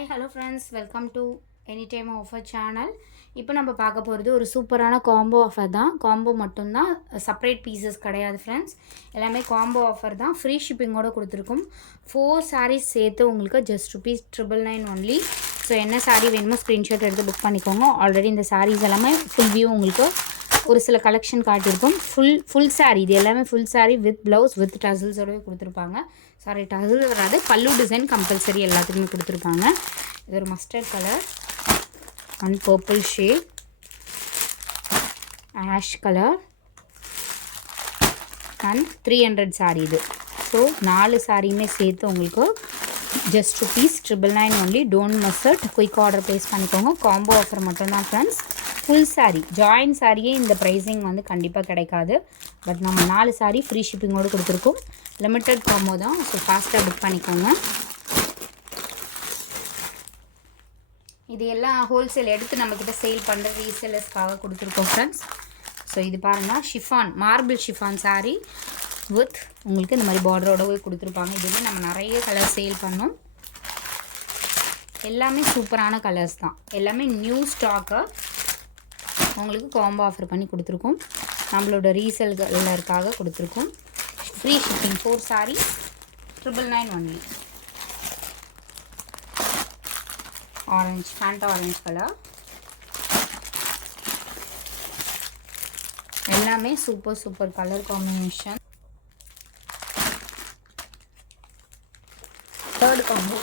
Hi hello friends, welcome to any time offer channel. இப்போ நம்ம பார்க்க போகிறது ஒரு சூப்பரான காம்போ ஆஃபர் தான். காம்போ மட்டும்தான், செப்பரேட் பீசஸ் கிடையாது ஃப்ரெண்ட்ஸ். எல்லாமே காம்போ ஆஃபர் தான். ஃப்ரீ ஷிப்பிங்கோடு கொடுத்துருக்கோம். 4 sarees சேர்த்து உங்களுக்கு ஜஸ்ட் ₹999 ஒன்லி. ஸோ என்ன சாரீ வேணுமோ ஸ்க்ரீன்ஷாட் எடுத்து புக் பண்ணிக்கோங்க. ஆல்ரெடி இந்த சாரீஸ் எல்லாமே ஃபுல் வியூ உங்களுக்கு ஒரு சில கலெக்ஷன் காட்டியிருக்கோம். ஃபுல் சாரீ, இது எல்லாமே full saree with blouse with டசல்ஸோடவே கொடுத்துருப்பாங்க. சாரி, டசல் வராது, பல்லு டிசைன் கம்பல்சரி எல்லாத்துக்குமே கொடுத்துருப்பாங்க. இது ஒரு mustard colour and purple shade, ash colour and 300 sari இது. ஸோ 4 சாரியுமே சேர்த்து உங்களுக்கு just ₹999 only. Don't miss it. Quick order place பண்ணிக்கோங்க. காம்போ ஆஃபர் மட்டும்தான் ஃப்ரெண்ட்ஸ். ஃபுல் சாரீ, ஜாயின் சாரியே இந்த ப்ரைஸிங் வந்து கண்டிப்பாக கிடைக்காது. பட் நம்ம 4 சாரீ ஃப்ரீ ஷிப்பிங்கோடு கொடுத்துருக்கோம். லிமிட்டட் காம்போ தான். ஸோ ஃபாஸ்ட்டாக புக் பண்ணிக்கோங்க. இது எல்லாம் ஹோல்சேல் எடுத்து நம்மக்கிட்ட சேல் பண்ணுற ரீசேலர்ஸ்க்காக கொடுத்துருக்கோம் ஃப்ரெண்ட்ஸ். ஸோ இது பாருங்கள், chiffon, marble chiffon sari with உங்களுக்கு இந்த மாதிரி பார்டரோடவே கொடுத்துருப்பாங்க. இதுவே நம்ம நிறைய கலர் சேல் பண்ணோம். எல்லாமே சூப்பரான கலர்ஸ் தான். எல்லாமே நியூ ஸ்டாக்கு உங்களுக்கு காம்போ ஆஃபர் பண்ணி கொடுத்துருக்கோம். நம்மளோட ரீசேலருக்காக கொடுத்துருக்கோம். Free shipping. 4 saree $999 only. Orange, Fanta orange colour. எல்லாமே super colour combination. Third combo.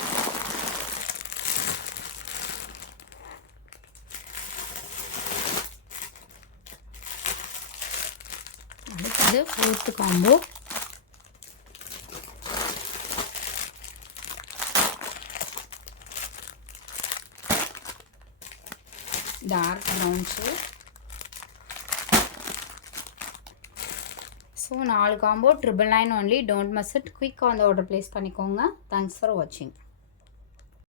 அடுத்தது fourth combo. Dark brown shade. So 4 combo $999 only. Don't miss it. Quick on the order place பண்ணிக்கோங்க. Thanks for வாட்சிங்.